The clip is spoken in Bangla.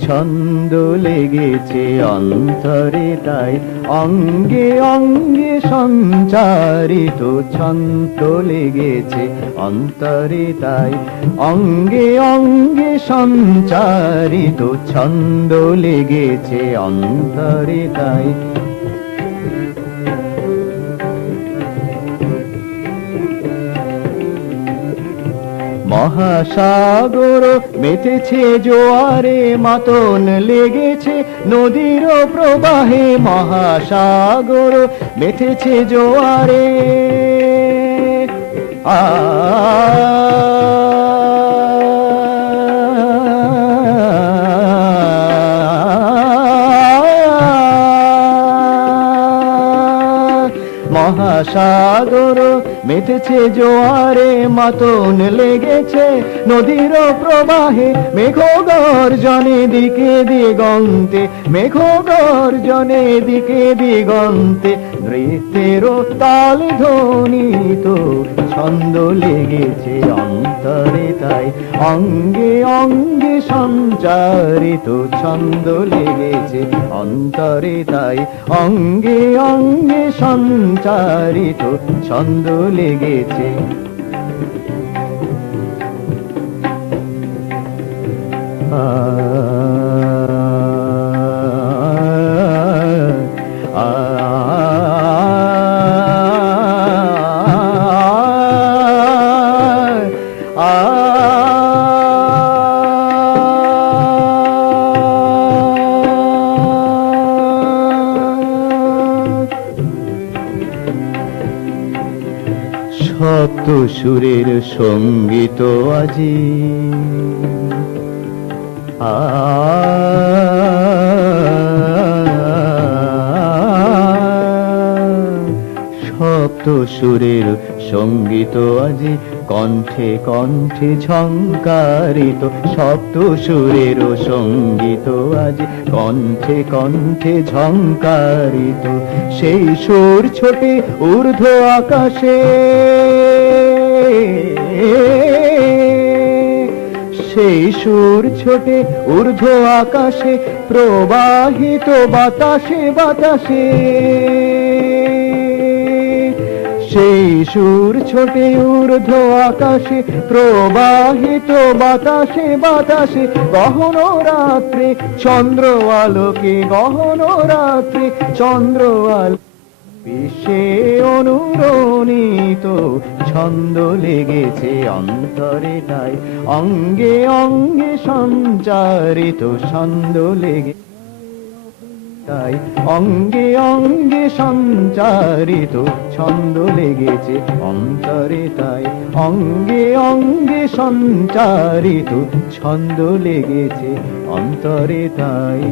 ছন্দ লেগেছে অন্তরে তাই। অঙ্গে অঙ্গে সঞ্চারিত ছন্দ লেগেছে অন্তরে তাই। অঙ্গে অঙ্গে সঞ্চারিত ছন্দ লেগেছে অন্তরে তাই। মহাসাগর মেতেছে জোয়ারে মাতন লেগেছে নদীর প্রবাহে। মহাসাগর মেতেছে জোয়ারে। আ মহাসাগর মেতেছে জোয়ারে, মাতন লেগেছে নদীর প্রবাহে। মেঘ গর্জনে দিকে দিগন্তে মেঘ গর্জনে দিকে দিগন্তে। নৃত্যের তাল ধ্বনিত ছন্দ লেগেছে অন্তরে তাই অঙ্গে অঙ্গে সঞ্চারিত ছন্দ লেগেছে অন্তরে তাই। অঙ্গে অঙ্গে সঞ্চারিত ছন্দ লেগেছে। সপ্ত সুরের সংগীত আজি। আ সপ্ত সুরের সংগীত আজি কণ্ঠে কণ্ঠে ঝঙ্কারিত সপ্ত সুরের সংগীত আজি কণ্ঠে কণ্ঠে ঝঙ্কারিত সেই সুর ছোটে ঊর্ধ্ব আকাশে। সেই সুর ছোটে ঊর্ধ্ব আকাশে প্রবাহিত বাতাসে বাতাসে। সুর ছোটে ঊর্ধ্ব আকাশে, প্রবাহিত বাতাসে বাতাসে, গহন রাত্রে, চন্দ্র আলোকে, গহন রাত্রে, চন্দ্র আলো বিশ্বে অনুরণিত ছন্দ লেগেছে অন্তরে তাই। অঙ্গে অঙ্গে সঞ্চারিত ছন্দ লেগে তাই অঙ্গে অঙ্গে সঞ্চারিত ছন্দ লেগেছে অন্তরে তাই অঙ্গে অঙ্গে সঞ্চারিত ছন্দ লেগেছে অন্তরে তাই।